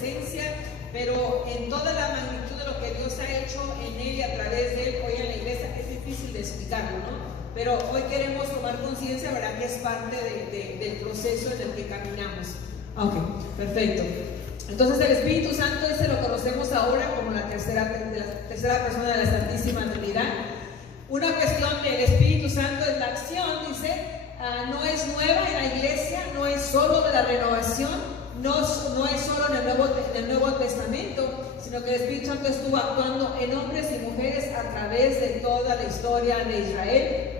presencia, pero en toda la magnitud de lo que Dios ha hecho en él y a través de él hoy en la iglesia es difícil de explicarlo, ¿no? Pero hoy queremos tomar conciencia, ¿verdad?, que es parte del proceso en el que caminamos. Ok, perfecto. Entonces el Espíritu Santo ese lo conocemos ahora como la tercera persona de la Santísima Trinidad. Una cuestión del Espíritu Santo es la acción, dice, no es nueva en la iglesia, no es solo de la renovación, no es solo en el Nuevo Testamento, sino que el Espíritu Santo estuvo actuando en hombres y mujeres a través de toda la historia de Israel,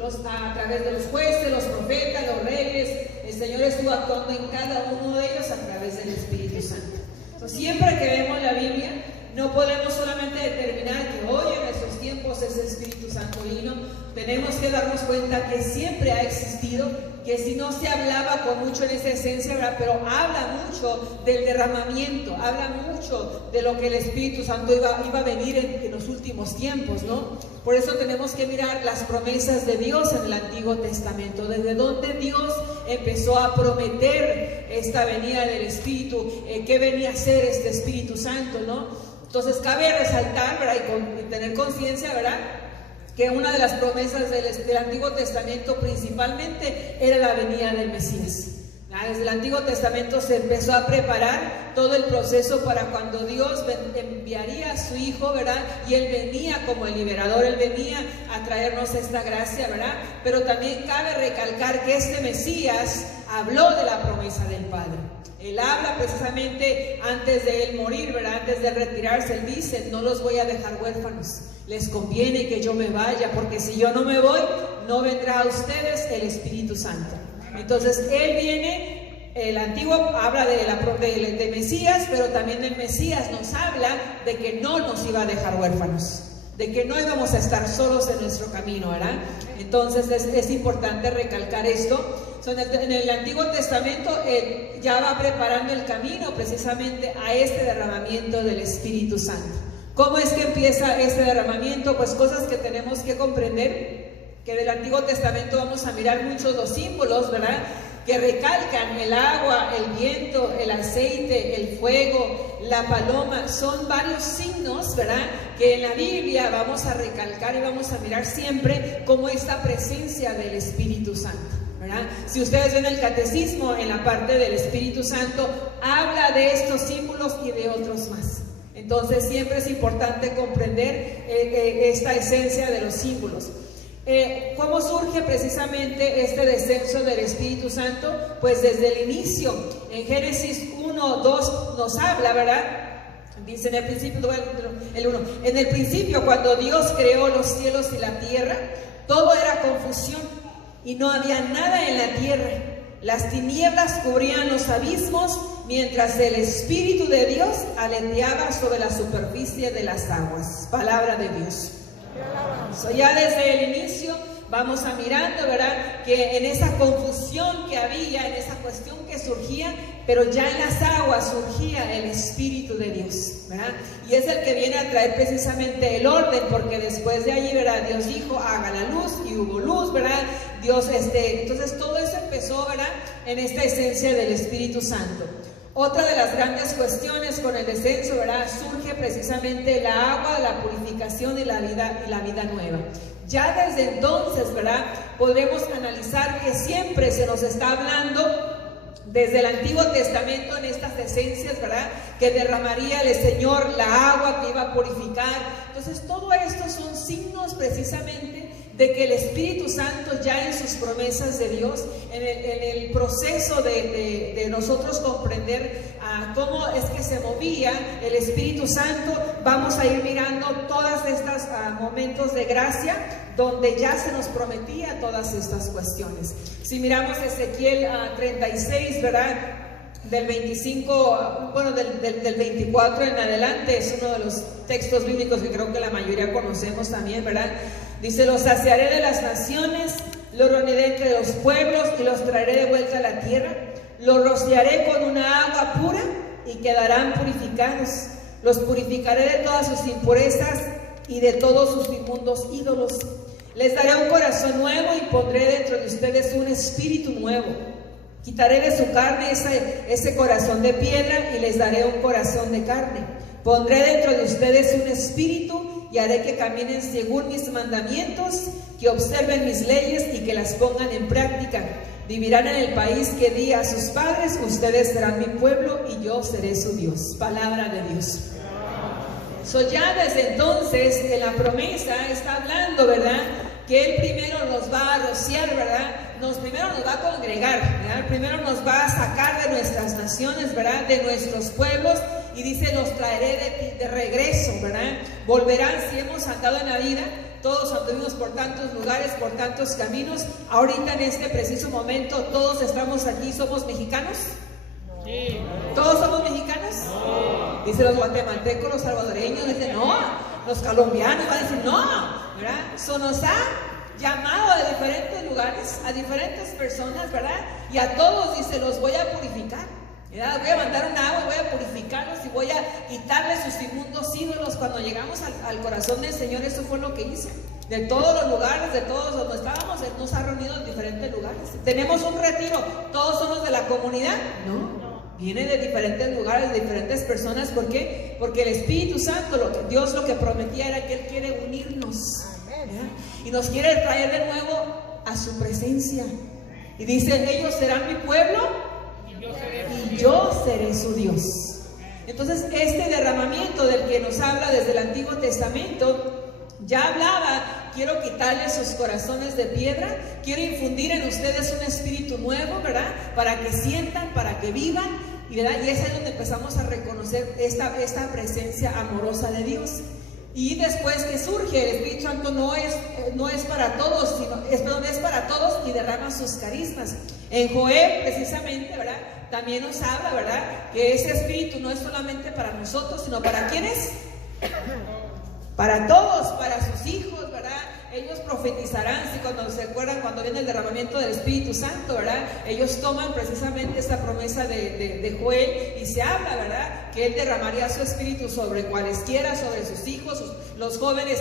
a través de los jueces, los profetas, los reyes. El Señor estuvo actuando en cada uno de ellos a través del Espíritu Santo. Entonces, siempre que vemos la Biblia, no podemos solamente determinar que hoy en nuestros tiempos es el Espíritu Santo vino. Tenemos que darnos cuenta que siempre ha existido, que si no se hablaba con mucho en esa esencia, ¿verdad?, pero habla mucho del derramamiento, habla mucho de lo que el Espíritu Santo iba a venir en los últimos tiempos, ¿no? Por eso tenemos que mirar las promesas de Dios en el Antiguo Testamento, desde donde Dios empezó a prometer esta venida del Espíritu, qué venía a ser este Espíritu Santo, ¿no? Entonces cabe resaltar, ¿verdad?, y tener conciencia, ¿verdad?, que una de las promesas del Antiguo Testamento principalmente era la venida del Mesías. Desde el Antiguo Testamento se empezó a preparar todo el proceso para cuando Dios enviaría a su Hijo, ¿verdad? Y Él venía como el liberador, Él venía a traernos esta gracia, ¿verdad? Pero también cabe recalcar que este Mesías habló de la promesa del Padre. Él habla precisamente antes de Él morir, ¿verdad? Antes de retirarse, Él dice, no los voy a dejar huérfanos. Les conviene que yo me vaya, porque si yo no me voy, no vendrá a ustedes el Espíritu Santo. Entonces, Él viene, el Antiguo habla de Mesías, pero también el Mesías nos habla de que no nos iba a dejar huérfanos, de que no íbamos a estar solos en nuestro camino, ¿verdad? Entonces, es importante recalcar esto. En el Antiguo Testamento ya va preparando el camino precisamente a este derramamiento del Espíritu Santo. ¿Cómo es que empieza este derramamiento? Pues cosas que tenemos que comprender, que del Antiguo Testamento vamos a mirar muchos los símbolos, ¿verdad?, que recalcan el agua, el viento, el aceite, el fuego, la paloma. Son varios signos, ¿verdad?, que en la Biblia vamos a recalcar y vamos a mirar siempre como esta presencia del Espíritu Santo, ¿verdad? Si ustedes ven el catecismo, en la parte del Espíritu Santo, habla de estos símbolos y de otros más. Entonces siempre es importante comprender esta esencia de los símbolos. ¿Cómo surge precisamente este descenso del Espíritu Santo? Pues desde el inicio, en Génesis 1:2 nos habla, ¿verdad? Dice en el principio, en el principio, cuando Dios creó los cielos y la tierra, todo era confusión y no había nada en la tierra. Las tinieblas cubrían los abismos, mientras el Espíritu de Dios aleteaba sobre la superficie de las aguas. Palabra de Dios. Ya desde el inicio vamos a mirando, ¿verdad?, que en esa confusión que había, en esa cuestión que surgía, pero ya en las aguas surgía el Espíritu de Dios, ¿verdad? Y es el que viene a traer precisamente el orden, porque después de allí, ¿verdad?, Dios dijo, haga la luz, y hubo luz, ¿verdad? Entonces todo eso empezó, ¿verdad?, en esta esencia del Espíritu Santo. Otra de las grandes cuestiones con el descenso, ¿verdad?, surge precisamente la agua, la purificación y la vida nueva. Ya desde entonces, ¿verdad?, podremos analizar que siempre se nos está hablando desde el Antiguo Testamento en estas esencias, ¿verdad?, que derramaría el Señor la agua que iba a purificar. Entonces todo esto son signos precisamente de que el Espíritu Santo ya en sus promesas de Dios, en el proceso de nosotros comprender cómo es que se movía el Espíritu Santo, vamos a ir mirando todas estas momentos de gracia donde ya se nos prometía todas estas cuestiones. Si miramos Ezequiel 36, ¿verdad?, del 25, bueno, del 24 en adelante, es uno de los textos bíblicos que creo que la mayoría conocemos también, ¿verdad? Dice, los saciaré de las naciones, los reuniré entre los pueblos y los traeré de vuelta a la tierra. Los rociaré con una agua pura y quedarán purificados. Los purificaré de todas sus impurezas y de todos sus inmundos ídolos. Les daré un corazón nuevo y pondré dentro de ustedes un espíritu nuevo. Quitaré de su carne ese corazón de piedra y les daré un corazón de carne. Pondré dentro de ustedes un espíritu y haré que caminen según mis mandamientos, que observen mis leyes y que las pongan en práctica. Vivirán en el país que di a sus padres, ustedes serán mi pueblo y yo seré su Dios. Palabra de Dios. Ya desde entonces en la promesa está hablando, ¿verdad? Que Él primero nos va a rociar, ¿verdad? Primero nos va a congregar, ¿verdad? Primero nos va a sacar de nuestras naciones, ¿verdad? De nuestros pueblos, y dice, los traeré de regreso, ¿verdad? Volverán. Si hemos andado en la vida, todos anduvimos por tantos lugares, por tantos caminos. Ahorita en este preciso momento, todos estamos aquí, ¿somos mexicanos? Sí. ¿Todos somos mexicanos? No. Dice los guatemaltecos, los salvadoreños, dicen no. Los colombianos van a decir no, ¿verdad? Nos ha llamado de diferentes lugares, a diferentes personas, ¿verdad? Y a todos dice, los voy a purificar, ¿verdad? Voy a mandar un agua, voy a purificarlos y voy a quitarles sus inmundos ídolos. Cuando llegamos al corazón del Señor, eso fue lo que hizo. De todos los lugares, de todos donde estábamos, Él nos ha reunido en diferentes lugares. Tenemos un retiro, ¿todos somos de la comunidad? No. Viene de diferentes lugares, de diferentes personas. ¿Por qué? Porque el Espíritu Santo, Dios lo que prometía era que Él quiere unirnos, ¿verdad? Y nos quiere traer de nuevo a su presencia. Y dice, ellos serán mi pueblo y yo seré su Dios. Entonces este derramamiento del que nos habla desde el Antiguo Testamento ya hablaba, quiero quitarles sus corazones de piedra, quiero infundir en ustedes un espíritu nuevo, ¿verdad? Para que sientan, para que vivan. ¿Verdad? Y es ahí donde empezamos a reconocer esta presencia amorosa de Dios. Y después que surge, el Espíritu Santo no es para todos, es para todos y derrama sus carismas. En Joel, precisamente, ¿verdad? También nos habla, ¿verdad? Que ese Espíritu no es solamente para nosotros, sino para ¿quiénes? Para todos, para sus hijos, ¿verdad? Ellos profetizarán. Si cuando se acuerdan, cuando viene el derramamiento del Espíritu Santo, ¿verdad? Ellos toman precisamente esta promesa de Joel y se habla, ¿verdad? Que Él derramaría su Espíritu sobre cualesquiera, sobre sus hijos. Los jóvenes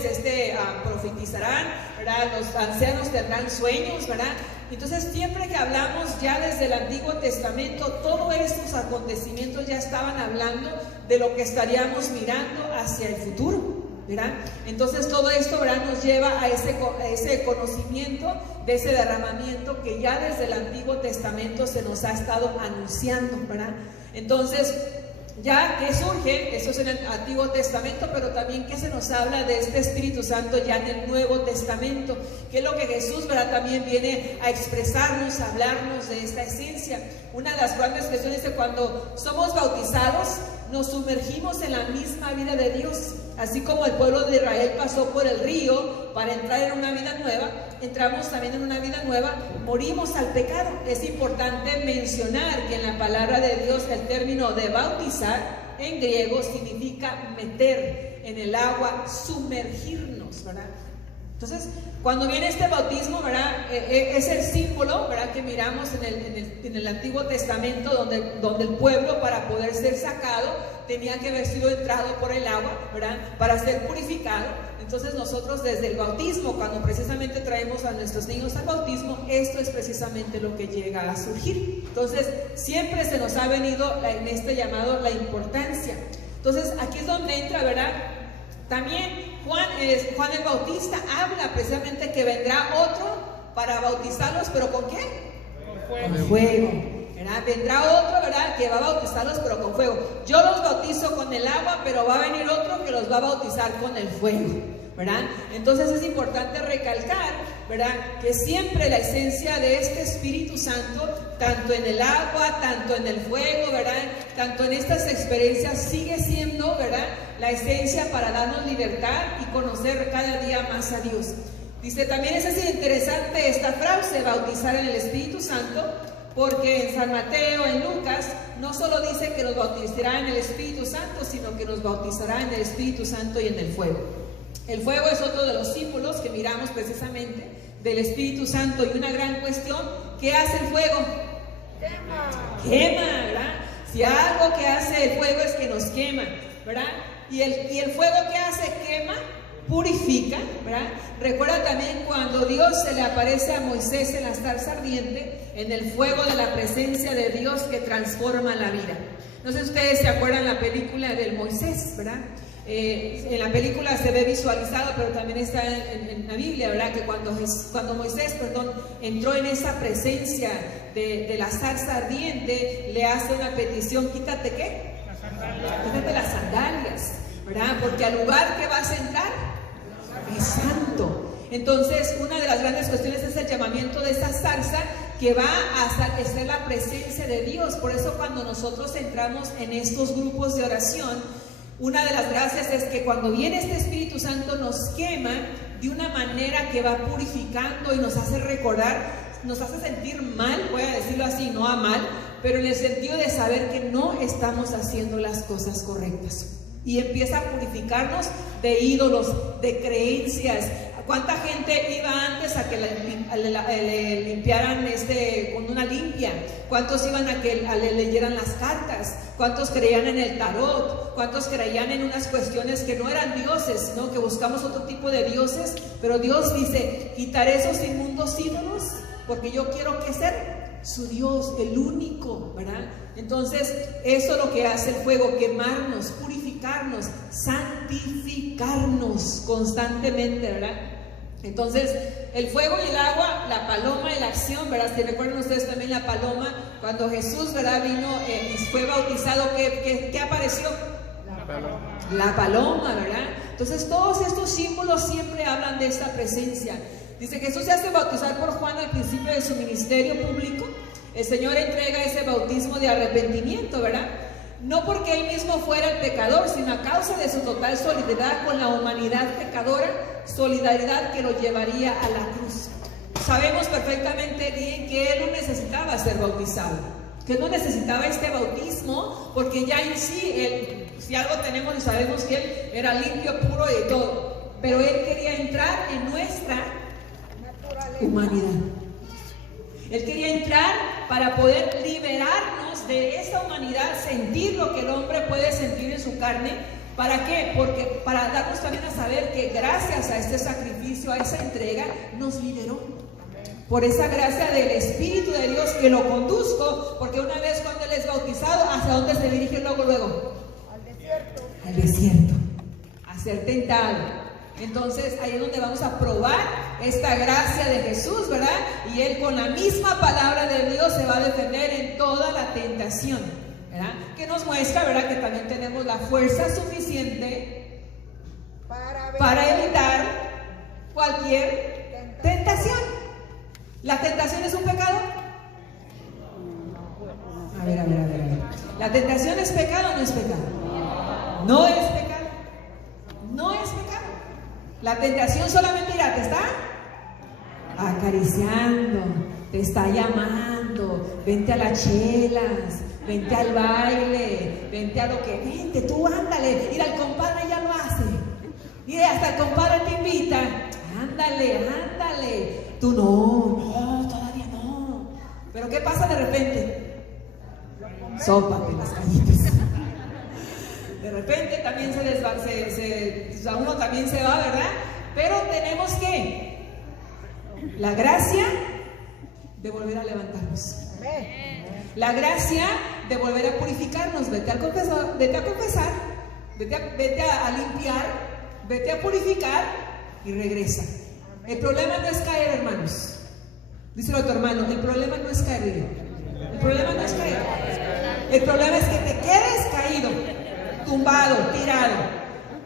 profetizarán, ¿verdad? Los ancianos tendrán sueños, ¿verdad? Entonces siempre que hablamos ya desde el Antiguo Testamento, todos estos acontecimientos ya estaban hablando de lo que estaríamos mirando hacia el futuro, ¿verdad? Entonces todo esto, ¿verdad?, nos lleva a ese conocimiento de ese derramamiento que ya desde el Antiguo Testamento se nos ha estado anunciando, ¿verdad? Entonces, ya que surge, eso es en el Antiguo Testamento, pero también que se nos habla de este Espíritu Santo ya en el Nuevo Testamento, que es lo que Jesús, ¿verdad?, también viene a expresarnos, a hablarnos de esta esencia. Una de las grandes cuestiones es que cuando somos bautizados, nos sumergimos en la misma vida de Dios. Así como el pueblo de Israel pasó por el río para entrar en una vida nueva, entramos también en una vida nueva, morimos al pecado. Es importante mencionar que en la palabra de Dios el término de bautizar en griego significa meter en el agua, sumergirnos, ¿verdad? Entonces, cuando viene este bautismo, ¿verdad?, es el símbolo, ¿verdad?, que miramos en el Antiguo Testamento, donde el pueblo, para poder ser sacado, tenía que haber sido entrado por el agua, ¿verdad?, para ser purificado. Entonces nosotros desde el bautismo, cuando precisamente traemos a nuestros niños al bautismo, esto es precisamente lo que llega a surgir. Entonces siempre se nos ha venido en este llamado la importancia. Entonces aquí es donde entra, ¿verdad? También Juan el Bautista habla precisamente que vendrá otro para bautizarlos, pero ¿con qué? Con fuego, ¿verdad? Vendrá otro, ¿verdad?, que va a bautizarlos, pero con fuego. Yo los bautizo con el agua, pero va a venir otro que los va a bautizar con el fuego, ¿verdad? Entonces es importante recalcar, ¿verdad?, que siempre la esencia de este Espíritu Santo, tanto en el agua, tanto en el fuego, ¿verdad?, tanto en estas experiencias, sigue siendo, ¿verdad?, la esencia para darnos libertad y conocer cada día más a Dios. Dice, también es así interesante esta frase, bautizar en el Espíritu Santo, porque en San Mateo, en Lucas, no solo dice que nos bautizará en el Espíritu Santo, sino que nos bautizará en el Espíritu Santo y en el fuego. El fuego es otro de los símbolos que miramos precisamente del Espíritu Santo. Y una gran cuestión, ¿qué hace el fuego? Quema, ¿verdad? Si algo que hace el fuego es que nos quema, ¿verdad? ¿Y el fuego qué hace? Quema, purifica, ¿verdad? Recuerda también cuando Dios se le aparece a Moisés en la zarza ardiente, en el fuego de la presencia de Dios que transforma la vida. No sé si ustedes se acuerdan la película del Moisés, ¿verdad? En la película se ve visualizado, pero también está en la Biblia, ¿verdad? Que cuando Moisés, entró en esa presencia de la zarza ardiente, le hace una petición: quítate ¿qué? Quítate las sandalias, ¿verdad? Porque al lugar que vas a entrar es santo. Entonces, una de las grandes cuestiones es el llamamiento de esa zarza que va a ser la presencia de Dios. Por eso cuando nosotros entramos en estos grupos de oración, una de las gracias es que cuando viene este Espíritu Santo nos quema de una manera que va purificando y nos hace recordar, nos hace sentir mal, voy a decirlo así, no a mal, pero en el sentido de saber que no estamos haciendo las cosas correctas. Y empieza a purificarnos de ídolos, de creencias. ¿Cuánta gente iba antes a que le limpiaran con una limpia? ¿Cuántos iban a que le leyeran las cartas? ¿Cuántos creían en el tarot? ¿Cuántos creían en unas cuestiones que no eran dioses, sino que buscamos otro tipo de dioses? Pero Dios dice: quitaré esos inmundos ídolos, porque yo quiero que ser su Dios, el único, ¿verdad? Entonces, eso es lo que hace el fuego: quemarnos, purificarnos, santificarnos constantemente, ¿verdad? Entonces, el fuego y el agua, la paloma y la acción, ¿verdad? Si recuerdan ustedes también la paloma, cuando Jesús, ¿verdad?, vino y fue bautizado, ¿qué apareció? La paloma, ¿verdad? Entonces, todos estos símbolos siempre hablan de esta presencia. Dice: Jesús se hace bautizar por Juan al principio de su ministerio público. El Señor entrega ese bautismo de arrepentimiento, ¿verdad? No porque Él mismo fuera el pecador, sino a causa de su total solidaridad con la humanidad pecadora, solidaridad que lo llevaría a la cruz. Sabemos perfectamente bien que Él no necesitaba ser bautizado, que no necesitaba este bautismo, porque ya en sí, si algo tenemos y sabemos que Él era limpio, puro y todo, pero Él quería entrar en nuestra humanidad. Él quería entrar para poder liberarnos de esa humanidad, sentir lo que el hombre puede sentir en su carne. ¿Para qué? Porque para darnos también a saber que gracias a este sacrificio, a esa entrega, nos liberó. Por esa gracia del Espíritu de Dios que lo conduzco, porque una vez cuando Él es bautizado, ¿hacia dónde se dirige luego? Al desierto. Al desierto, a ser tentado. Entonces ahí es donde vamos a probar esta gracia de Jesús, ¿verdad? Y Él con la misma palabra de Dios se va a defender en toda la tentación, ¿verdad? Que nos muestra, ¿verdad?, que también tenemos la fuerza suficiente para evitar cualquier tentación. ¿La tentación es un pecado? A ver. ¿La tentación es pecado o no es pecado? No es pecado. No es pecado. La tentación solamente irá, te está acariciando, te está llamando: vente a las chelas, vente al baile, vente a lo que, vente, tú ándale. Mira, el compadre ya lo hace. Y hasta el compadre te invita: ándale. Tú no, todavía no. Pero ¿qué pasa de repente? Sópate las callitas. De repente también uno también se va, ¿verdad? Pero tenemos que la gracia de volver a levantarnos, la gracia de volver a purificarnos. Vete a confesar, vete a limpiar, vete a purificar y regresa. El problema no es caer, hermanos. Díselo a tu hermano: el problema no es caer. El problema no es caer. El problema es que te quedes caído, tumbado, tirado,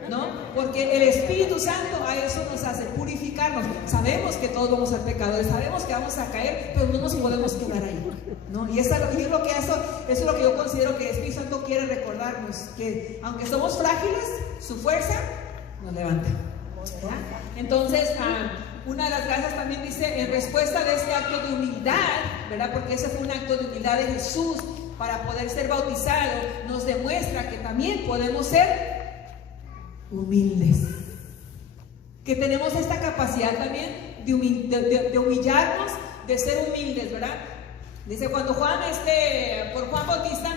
¿no? Porque el Espíritu Santo a eso nos hace purificarnos. Sabemos que todos vamos a ser pecadores, sabemos que vamos a caer, pero no nos podemos quedar ahí, ¿no? Y eso es lo que yo considero que el Espíritu Santo quiere recordarnos, que aunque somos frágiles, su fuerza nos levanta, ¿verdad? Entonces, una de las gracias también dice: en respuesta de este acto de humildad, ¿verdad? Porque ese fue un acto de humildad de Jesús para poder ser bautizado, nos demuestra que también podemos ser humildes, que tenemos esta capacidad también de humillarnos, de ser humildes, ¿verdad? Dice: cuando por Juan Bautista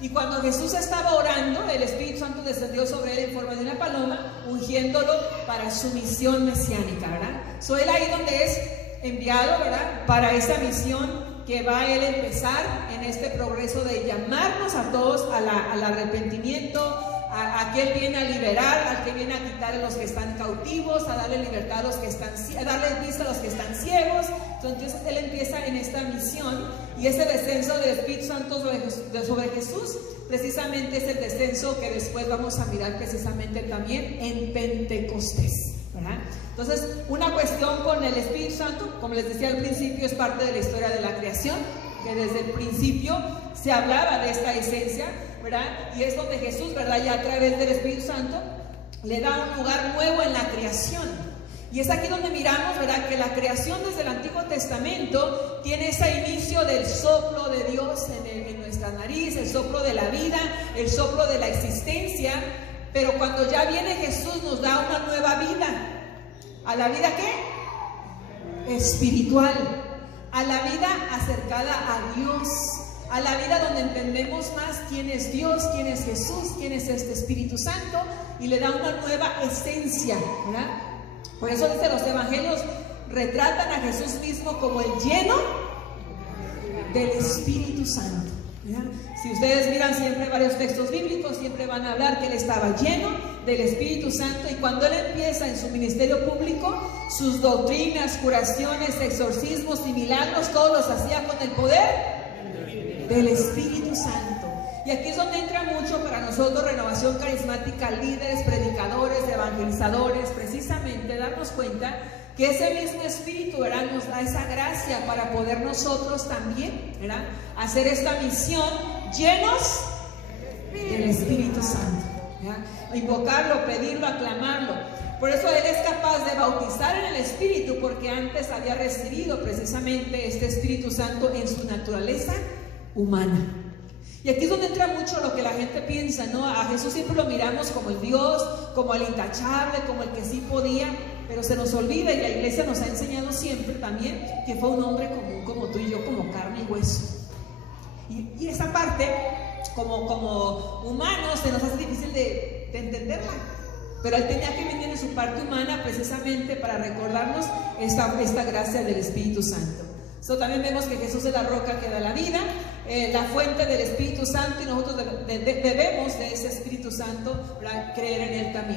Y cuando Jesús estaba orando, el Espíritu Santo descendió sobre él en forma de una paloma, ungiéndolo para su misión mesiánica, ¿verdad? Él ahí donde es enviado, ¿verdad? Para esa misión que va él a empezar en este progreso de llamarnos a todos al arrepentimiento, a que él viene a liberar, al que viene a quitar a los que están cautivos, a darle libertad a los que están, a darle vista a los que están ciegos. Entonces él empieza en esta misión, y ese descenso del Espíritu Santo sobre Jesús precisamente es el descenso que después vamos a mirar precisamente también en Pentecostés, ¿verdad? Entonces, una cuestión con el Espíritu Santo, como les decía al principio, es parte de la historia de la creación, que desde el principio se hablaba de esta esencia, ¿verdad? Y es donde Jesús, ¿verdad?, ya a través del Espíritu Santo le da un lugar nuevo en la creación. Y es aquí donde miramos, ¿verdad?, que la creación desde el Antiguo Testamento tiene ese inicio del soplo de Dios en nuestra nariz, el soplo de la vida, el soplo de la existencia. Pero cuando ya viene Jesús nos da una nueva vida. ¿A la vida qué? Espiritual. A la vida acercada a Dios. A la vida donde entendemos más quién es Dios, quién es Jesús, quién es este Espíritu Santo, y le da una nueva esencia, ¿verdad? Por eso desde los evangelios retratan a Jesús mismo como el lleno del Espíritu Santo, ¿verdad? Si ustedes miran siempre varios textos bíblicos, siempre van a hablar que él estaba lleno del Espíritu Santo, y cuando él empieza en su ministerio público, sus doctrinas, curaciones, exorcismos y milagros, todos los hacía con el poder del Espíritu Santo. Y aquí es donde entra mucho para nosotros Renovación Carismática, líderes, predicadores, evangelizadores, precisamente darnos cuenta que ese mismo Espíritu, ¿verdad?, nos da esa gracia para poder nosotros también, ¿verdad?, hacer esta misión llenos del Espíritu Santo, ¿verdad? Invocarlo, pedirlo, aclamarlo. Por eso él es capaz de bautizar en el Espíritu, porque antes había recibido precisamente este Espíritu Santo en su naturaleza humana. Y aquí es donde entra mucho lo que la gente piensa, ¿no? A Jesús siempre lo miramos como el Dios, como el intachable, como el que sí podía, pero se nos olvida, y la iglesia nos ha enseñado siempre también que fue un hombre común como tú y yo, como carne y hueso. Y esa parte, como humanos, se nos hace difícil de entenderla. Pero él tenía que venir en su parte humana precisamente para recordarnos esta gracia del Espíritu Santo. También vemos que Jesús es la roca que da la vida, la fuente del Espíritu Santo, y nosotros debemos de ese Espíritu Santo para creer en él también.